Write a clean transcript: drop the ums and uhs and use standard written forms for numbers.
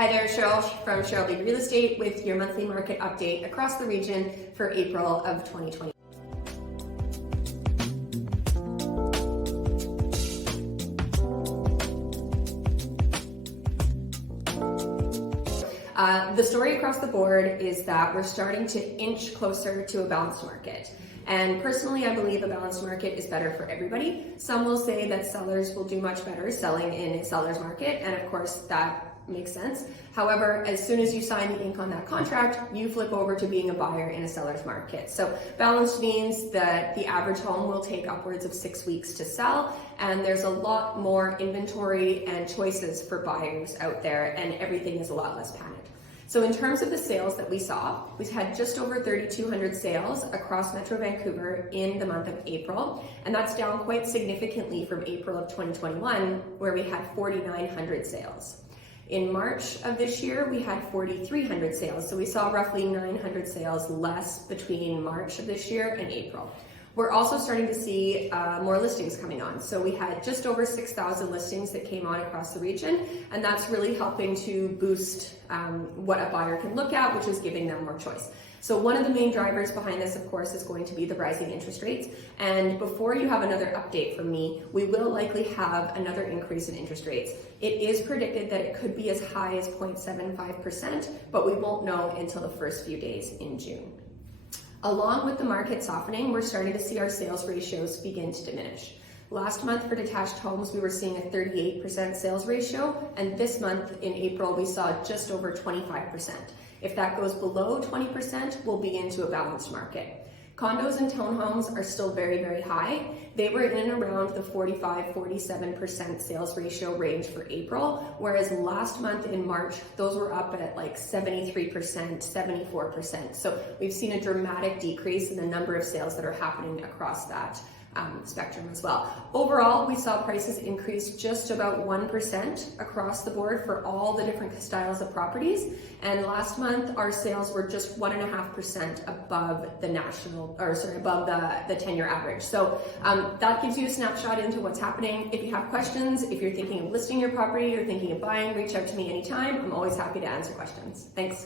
Hi there, Cheryl from Cheryl Big Real Estate with your monthly market update across the region for April of 2020. The story across the board is that we're starting to inch closer to a balanced market. And personally, I believe a balanced market is better for everybody. Some will say that sellers will do much better selling in a seller's market, and of course that makes sense. However, as soon as you sign the ink on that contract, you flip over to being a buyer in a seller's market. So balanced means that the average home will take upwards of 6 weeks to sell, and there's a lot more inventory and choices for buyers out there, and everything is a lot less panicked. So in terms of the sales that we saw, we had just over 3,200 sales across Metro Vancouver in the month of April, and that's down quite significantly from April of 2021, where we had 4,900 sales. In March of this year, we had 4,300 sales, so we saw roughly 900 sales less between March of this year and April. We're also starting to see more listings coming on. So we had just over 6,000 listings that came on across the region, and that's really helping to boost what a buyer can look at, which is giving them more choice. So one of the main drivers behind this, of course, is going to be the rising interest rates. And before you have another update from me, we will likely have another increase in interest rates. It is predicted that it could be as high as 0.75%, but we won't know until the first few days in June. Along with the market softening, we're starting to see our sales ratios begin to diminish. Last month for detached homes, we were seeing a 38% sales ratio, and this month in April, we saw just over 25%. If that goes below 20%, we'll be into a balanced market. Condos and townhomes are still very, very high. They were in and around the 45-47% sales ratio range for April, whereas last month in March, those were up at like 73%, 74%. So we've seen a dramatic decrease in the number of sales that are happening across that spectrum as well. Overall, we saw prices increase just about 1% across the board for all the different styles of properties. And last month, our sales were just 1.5% above the above the 10-year average. So that gives you a snapshot into what's happening. If you have questions, if you're thinking of listing your property or thinking of buying, reach out to me anytime. I'm always happy to answer questions. Thanks.